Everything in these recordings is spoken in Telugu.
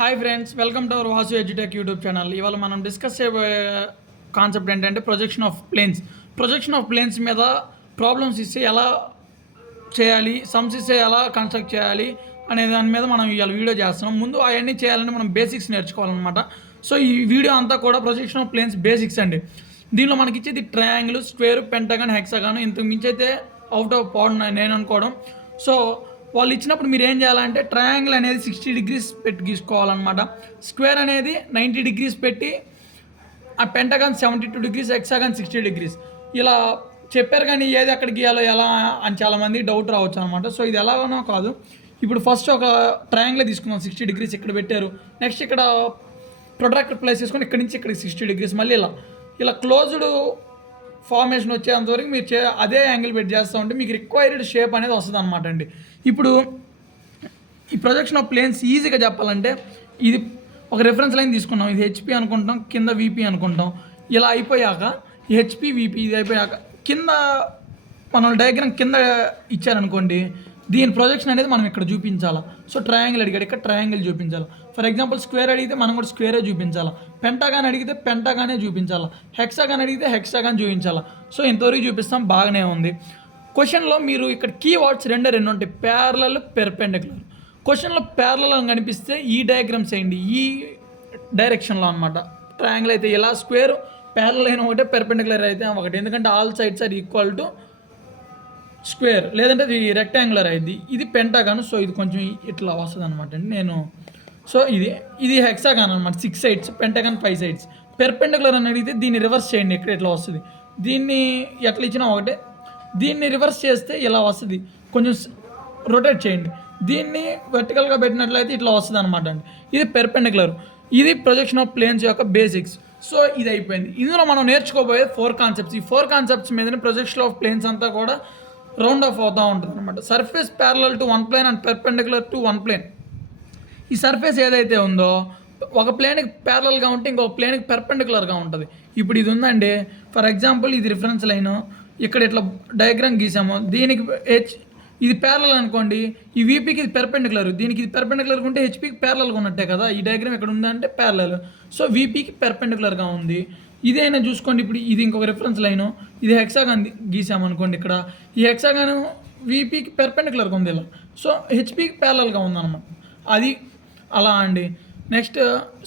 Hi friends, welcome to our Vasu edutech YouTube channel. ఇవాళ మనం డిస్కస్ చేయబోయే కాన్సెప్ట్ ఏంటంటే ప్రొజెక్షన్ ఆఫ్ ప్లేన్స్ మీద ప్రాబ్లమ్స్ ఇస్తే ఎలా చేయాలి, సమ్స్ ఇస్తే ఎలా కన్స్ట్రక్ట్ చేయాలి అనే దాని మీద మనం ఇవాళ వీడియో చేస్తున్నాం. ముందు అవన్నీ చేయాలంటే మనం బేసిక్స్ నేర్చుకోవాలన్నమాట. సో ఈ వీడియో అంతా కూడా ప్రొజెక్షన్ ఆఫ్ ప్లేన్స్ బేసిక్స్ అండి. దీనిలో మనకి ఇచ్చేది ట్రయాంగిల్, స్క్వేర్, పెంటగాన్, హెక్సాగాన్. ఇంతకు మించి అయితే అవుట్ ఆఫ్ పాడ్ నేను అనుకోవడం. సో వాళ్ళు ఇచ్చినప్పుడు మీరు ఏం చేయాలంటే ట్రయాంగిల్ అనేది 60 degrees పెట్టి గీసుకోవాలన్నమాట. స్క్వేర్ అనేది 90 degrees పెట్టి, ఆ పెంటగాన్ 72 degrees, హెక్సాగాన్ 60 degrees ఇలా చెప్పారు. కానీ ఏది ఎక్కడ గీయాలో ఎలా అని చాలామంది డౌట్ రావచ్చు అనమాట. సో ఇది ఎలాగనో కాదు. ఇప్పుడు ఫస్ట్ ఒక ట్రయాంగిల్ తీసుకుందాం. 60 degrees ఇక్కడ పెట్టారు. నెక్స్ట్ ఇక్కడ ప్రొట్రాక్టర్ ప్లేస్ చేసుకొని ఇక్కడ నుంచి ఇక్కడికి 60 degrees, మళ్ళీ ఇలా క్లోజ్డ్ ఫార్మేషన్ వచ్చేంతవరకు మీరు అదే యాంగిల్ పెట్టి చేస్తూ ఉంటే మీకు రిక్వైర్డ్ షేప్ అనేది వస్తుంది అనమాట అండి. ఇప్పుడు ఈ ప్రొజెక్షన్ ఆఫ్ ప్లేన్స్ ఈజీగా చెప్పాలంటే ఇది ఒక రిఫరెన్స్ లైన్ తీసుకున్నాం. ఇది హెచ్పి అనుకుంటాం, కింద విపి అనుకుంటాం. ఇలా అయిపోయాక హెచ్పి విపి ఇది అయిపోయాక కింద మనం డయాగ్రామ్ కింద ఇచ్చారనుకోండి, దీని ప్రొజెక్షన్ అనేది మనం ఇక్కడ చూపించాలి. సో ట్రయాంగిల్ అడిగాడు, ఇక్కడ ట్రయాంగిల్ చూపించాలి. ఫర్ ఎగ్జాంపుల్ స్క్వేర్ అడిగితే మనం కూడా స్క్వేరే చూపించాలి. పెంటాగాన్ అడిగితే పెంటాగానే చూపించాలి. హెక్సాగాన్ అడిగితే హెక్సాగాన్ చూపించాలి. సో ఇంతవరకు చూపిస్తాం, బాగానే ఉంది. క్వశ్చన్లో మీరు ఇక్కడ కీవర్డ్స్ రెండు ఉంటాయి, ప్యారలల్, పెర్పెండిక్యులర్. క్వశ్చన్లో ప్యారలల్ అని కనిపిస్తే ఈ డయాగ్రామ్స్ వేయండి, ఈ డైరెక్షన్లో అనమాట. ట్రయాంగిల్ అయితే ఇలా, స్క్వేర్ ప్యారలల్ అయిన ఒకటే, పెర్పెండిక్యులర్ అయితే ఒకటి. ఎందుకంటే all sides are equal to square, లేదంటే అది రెక్టాంగులర్ అయింది. ఇది పెంటాగాన్. సో ఇది కొంచెం ఇట్లా వస్తుంది అనమాట అండి. సో ఇది హెక్సాగాన్ అనమాట, 6 sides, పెంటాగాన్ 5 sides. పెర్పెండిక్యులర్ అని అడిగితే దీన్ని రివర్స్ చేయండి, ఇక్కడ ఇట్లా వస్తుంది. దీన్ని ఎట్లా ఇచ్చినా ఒకటే, దీన్ని రివర్స్ చేస్తే ఇలా వస్తుంది. కొంచెం రొటేట్ చేయండి, దీన్ని వర్టికల్గా పెట్టినట్లయితే ఇట్లా వస్తుంది అనమాట అండి. ఇది పెర్పెండిక్యులర్. ఇది ప్రొజెక్షన్ ఆఫ్ ప్లేన్స్ యొక్క బేసిక్స్. సో ఇది అయిపోయింది. ఇందులో మనం నేర్చుకోబోయే 4 కాన్సెప్ట్స్. ఈ 4 కాన్సెప్ట్స్ మీదనే ప్రొజెక్షన్ ఆఫ్ ప్లేన్స్ అంతా కూడా రౌండ్ ఆఫ్ అవుతూ ఉంటుంది అనమాట. Surface parallel to one plane and perpendicular to one plane. ఈ సర్ఫేస్ ఏదైతే ఉందో ఒక ప్లేన్కి ప్యారలల్గా ఉంటే ఇంకొక ప్లేన్కి పెర్పెండిక్యులర్గా ఉంటుంది. ఇప్పుడు ఇది ఉందండి, ఫర్ ఎగ్జాంపుల్ ఇది రిఫరెన్స్ లైన్, ఇక్కడ ఇట్లా డయాగ్రామ్ గీసాము. దీనికి ఇది ప్యారలల్ అనుకోండి, ఈ వీపీకి ఇది పెర్పెండిక్యులర్, దీనికి ఇది పెర్పెండిక్యులర్గా ఉంటే హెచ్పీకి ప్యారలల్గా ఉన్నట్టే కదా. ఈ డయాగ్రామ్ ఇక్కడ ఉందంటే ప్యారలల్. సో వీపీకి పెర్పెండిక్యులర్గా ఉంది. ఇదైనా చూసుకోండి. ఇప్పుడు ఇది ఇంకొక రిఫరెన్స్ లైను, ఇది హెక్సాగాన్ గీసామనుకోండి. ఇక్కడ ఈ హెక్సాగాన్ వీపీకి పెర్పెండిక్యులర్గా ఉంది ఇలా. సో హెచ్పీకి ప్యారలల్గా ఉందన్నమాట. అది అలా అండి. Next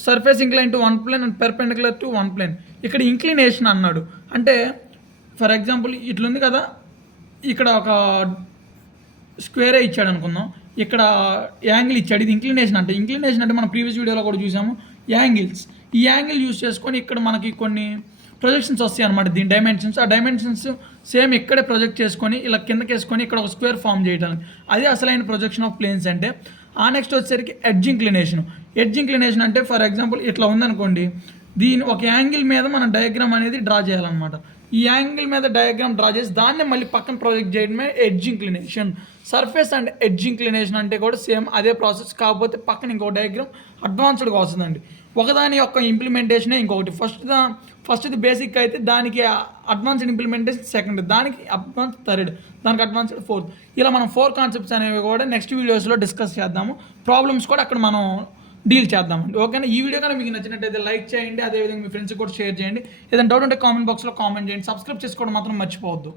surface incline to one plane and perpendicular to one plane. ఇక్కడ ఇంక్లినేషన్ అన్నాడు అంటే ఫర్ ఎగ్జాంపుల్ ఇట్లుంది కదా, ఇక్కడ ఒక స్క్వేరే ఇచ్చాడు అనుకుందాం, ఇక్కడ యాంగిల్ ఇచ్చాడు. ఇది ఇంక్లినేషన్ అంటే మనం ప్రీవియస్ వీడియోలో కూడా చూసాము, యాంగిల్స్. ఈ యాంగిల్ యూజ్ చేసుకొని ఇక్కడ మనకి కొన్ని ప్రొజెక్షన్స్ వస్తాయి అనమాట. దీని డైమెన్షన్స్, ఆ డైమెన్షన్స్ సేమ్ ఇక్కడే ప్రొజెక్ట్ చేసుకొని ఇలా కిందకి వేసుకొని ఇక్కడ ఒక స్క్వేర్ ఫామ్ చేయడం, అది అసలైన ప్రొజెక్షన్ ఆఫ్ ప్లేన్స్ అంటే. ఆ నెక్స్ట్ వచ్చేసరికి ఎడ్జ్ ఇంక్లినేషన్ అంటే ఫర్ ఎగ్జాంపుల్ ఇట్లా ఉందనుకోండి, దీని ఒక యాంగిల్ మీద మనం డయాగ్రామ్ అనేది డ్రా చేయాలన్నమాట. ఈ యాంగిల్ మీద డయాగ్రామ్ డ్రా చేసి దాన్ని మళ్ళీ పక్కన ప్రొజెక్ట్ చేయడమే edge inclination. Surface and edge inclination అంటే కూడా సేమ్ అదే ప్రాసెస్, కాకపోతే పక్కన ఇంకో డయాగ్రామ్ అడ్వాన్స్డ్గా వస్తుందండి. ఒకదాని యొక్క ఇంప్లిమెంటేషనే ఇంకొకటి. ఫస్ట్ది బేసిక్ అయితే దానికి అడ్వాన్స్డ్ ఇంప్లిమెంటేషన్ సెకండ్, దానికి అడ్వాన్స్ థర్డ్, దానికి అడ్వాన్స్డ్ ఫోర్త్. ఇలా మనం 4 కాన్సెప్ట్స్ అనేవి కూడా నెక్స్ట్ వీడియోస్లో డిస్కస్ చేద్దాము. ప్రాబ్లమ్స్ కూడా అక్కడ మనం డీల్ చేద్దామండి. ఓకేనా? ఈ వీడియో కానీ మీకు నచ్చినట్టయితే లైక్ చేయండి, అదేవిధంగా మీ ఫ్రెండ్స్కి కూడా షేర్ చేయండి. ఏదైనా డౌట్ ఉంటే కామెంట్ బాక్స్లో కామెంట్ చేయండి. సబ్స్క్రైబ్ చేసుకోవడం మాత్రం మర్చిపోవద్దు.